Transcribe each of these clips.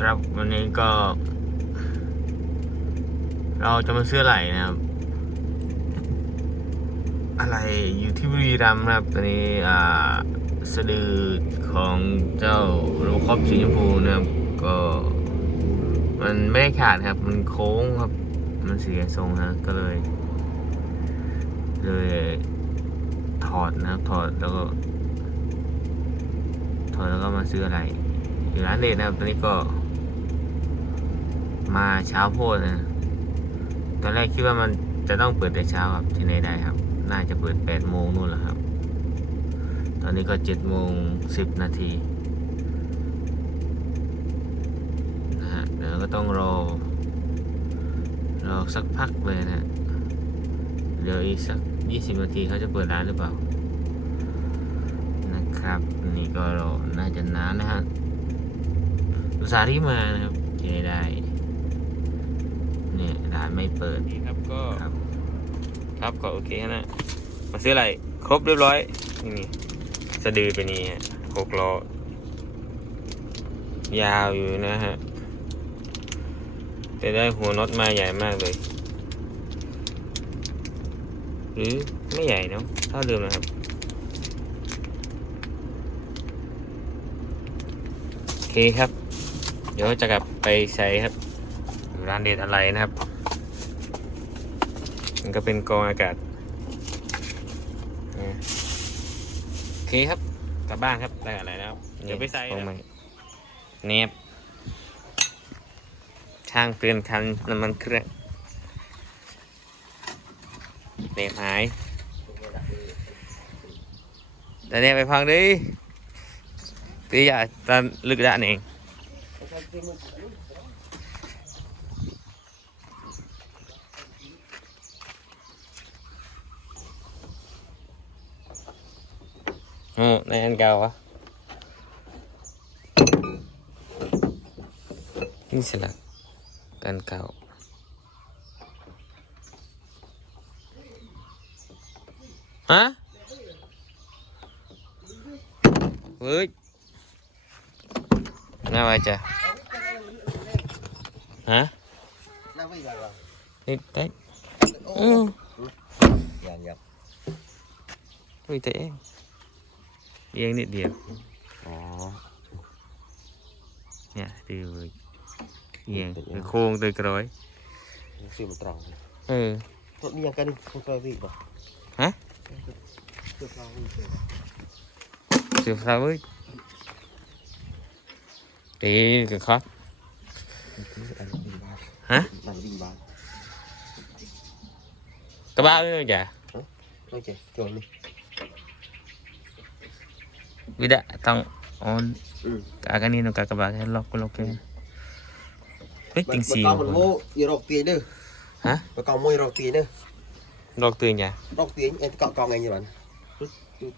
ครับวันนี้ก็ เราจะมาซื้ออะไรนะครับ อะไรอยู่ที่บุรีรัมย์นะครับตอนนี้อ่าสะดือของเจ้าโรคอบสีชมพูนะครับ ก็ มันไม่ได้ขาดครับ มันโค้งครับ มันเสียทรงฮะก็เลย เลยถอดนะครับถอดแล้วก็ถอดแล้วก็มาซื้ออะไรอยู่ร้านเดทนะครับตอนนี้ก็ มาเช้าโพดนะตอนแรกคิดว่ามันจะต้องเปิดแต่เช้าครับที่ไหนได้ครับ น่าจะเปิดแปดโมงนู่นแหละครับ ตอนนี้ก็เจ็ดโมงสิบนาทีนะฮะเดี๋ยวก็ต้องรอ รอสักพักเลยนะเดี๋ยวอีกสักยี่สิบนาทีเขาจะเปิดร้านหรือเปล่า นะครับ นี่ก็รอน่าจะนานนะฮะอุตสาห์รีมานะครับที่ได้ ไม่เปิดนี่ครับก็ครับ ครับก็โอเคนะมาซื้ออะไร ครบเรียบร้อย นี่สะดือไปนี่ฮะหกล้อยาวอยู่นะฮะแต่ได้หัวน็อตมาใหญ่มากเลย หรือไม่ใหญ่เนาะเท่าเดิมนะครับโอเคครับ เดี๋ยวจะกลับไปใช้ครับอยู่ร้านเดทอะไรนะครับ มันก็เป็นกรองอากาศอ่าโอเคครับ กลับบ้านครับได้อะไรแล้วเดี๋ยวไปใส่ของใหม่เนบช่างเตือนคันน้ำมันเครื่องเนบหายแต่เนี่ยไปพังดิตีอย่าตอนลึกดะเองโอ้ในอันเก่าวะนี่สลักกันเก่า ฮะเฮ้ยน่าไว้จ้ะฮะ Đang với gần rồi. นี่เต้อื Ô, ม dạ dạ. เฮ้ย เต้เอียงนิดเดียว Ồ, เนี่ยดูเลยเอียงโค้งตัวกร้อย siêu một tròn. เออ Thôi đi ăn cái đi, không coi vị vào. Hả? Chưa sao đi chơi. เสือฟ้าเว้ยตีกับคอส Cứ ăn bình ba. Hả? Ăn bình ba. กระบ้าด้วยจ้ะ Thôi chị, chuồn đi. วิดะต้องอ๋อ Ừ. กากันนี่นกากระบาให้ล็อ กก็ล็อกกันเฮ้ยติง Bà สี con mình mua gì rọc tiền nữa. Hả? Bà con mua rọc tiền nữa. ล็อกตื่นจ้ะ Rọc tiền em cọ con anh như bạn.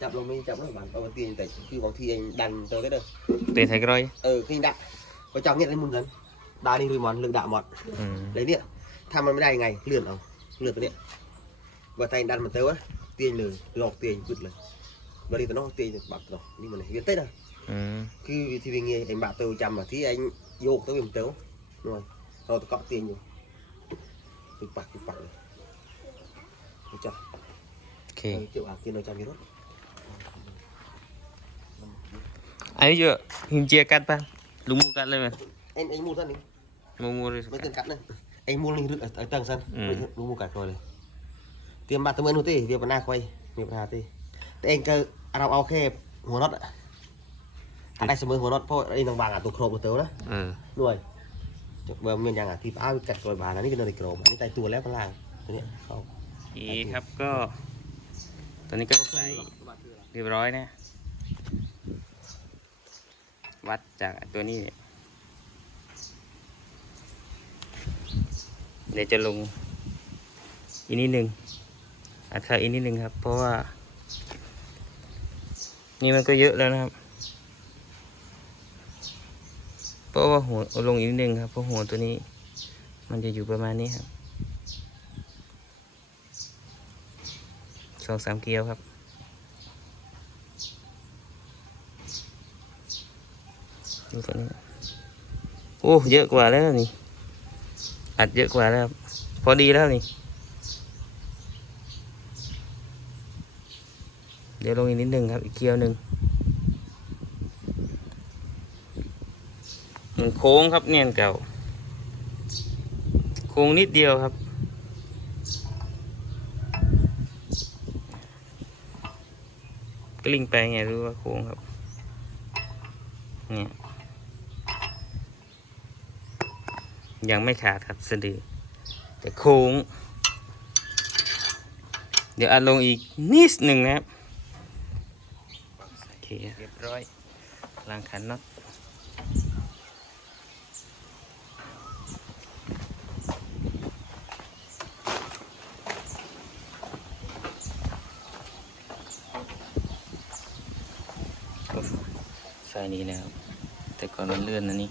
Chậm lông mi chậm đó bạn. Đầu tiên tại khi vào thi anh đành tới cái đâu. ตื่นใส่กร้อย Ừ, khi đạ. Có trong nhận lên môn gần. Đa đi rồi mòn lực đạ mọt. อืม lấy điện tham มันไม่ได้ยังไงเลื่อนเอาเลื่อน ตัวเนี้ยว่าใจดันมันเต้วะเตียนเลยหลอกเตียนจุดเลยบริษัทน้องเตียนบักเนาะนี่มันเวียนเต้นอะอืมคือวิธีเงี้ยไอ้บาเต้วจำอะที่ไอ้โยกเต้วเป็น เต้วหน่อยเราตะเกาะเตียนอยู่ปุกปักปุกปักเลยรู้จักโอเคเจ้าอาเตียนเราจำอยู่รถอันนี้เยอะหินเจียกัดป่ะลุงมูกัดเลยไหมไอ้ไอ้มูท่านนี้มูมูเลยไม่เตือนกัดนะไอ้มูนี่รึไอ้ตังสันอืมรู้มูกัดก่อนเลยเตรียมบัตรเตรียมเงินหนูตีเวียบหน้าคอยมีปัญหาตีแต่เองก็เราเอาแค่หัวน็อตอะถ้าได้เสมอหัวน็อตเพราะไอ้นางบางอะตัวโครมตัวนะเออด้วยจะเบอร์มันยังอะที่อ้าวกัดกรอยบานอันนี้เป็นตัวโครมอันนี้ตายตัวแล้วข้างล่างตัวเนี้ยเข้าอีครับก็ ตอนนี้ก็ใส่เรียบร้อยนะวัดจากตัวนี้เนี่ยเดี๋ยวจะลงอีกนิดหนึ่งอัดค่าอีกนิดหนึ่งครับ เพราะว่า นี่มันก็เยอะแล้วนะครับ เพราะว่าหัวลงอีกนิดหนึ่งครับ เพราะหัวตัวนี้ มันจะอยู่ประมาณนี้ครับสองสามเกลียวครับ ดูตัวนี้ โอ้ เยอะกว่าแล้วนี่ อัดเยอะกว่าแล้ว พอดีแล้วนี่ เดี๋ยวลงอีกนิดหนึ่งครับ อีกเกียวหนึ่งมันโค้งครับเนียนเก่า โค้งนิดเดียวครับ กลิ้งไปไงรู้ว่าโค้งครับเนี่ยยังไม่ขาดครับสะดือแต่โค้ง เดี๋ยวอัดลงอีกนิดหนึ่งนะครับ เคเรียบร้อยล้างขันน็อตโอ้ใส่นี้แล้ว แต่ก่อนมันเลื่อนนะนี่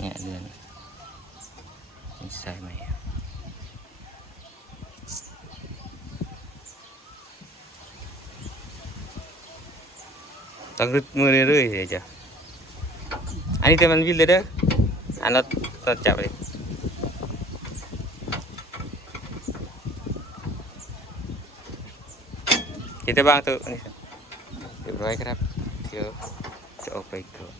เนี่ยเลื่อนนี่ใส่ใหม่ครับ ตักรึดมือเรื่อยๆเลยจ้ะอันนี้แต่มันวิ่งเลยเด้ออันนั้นตัดจับเลยเห็นได้บ้างตัวนนี้เรียบร้อยครับเดี๋ยวจะออกไปก่อน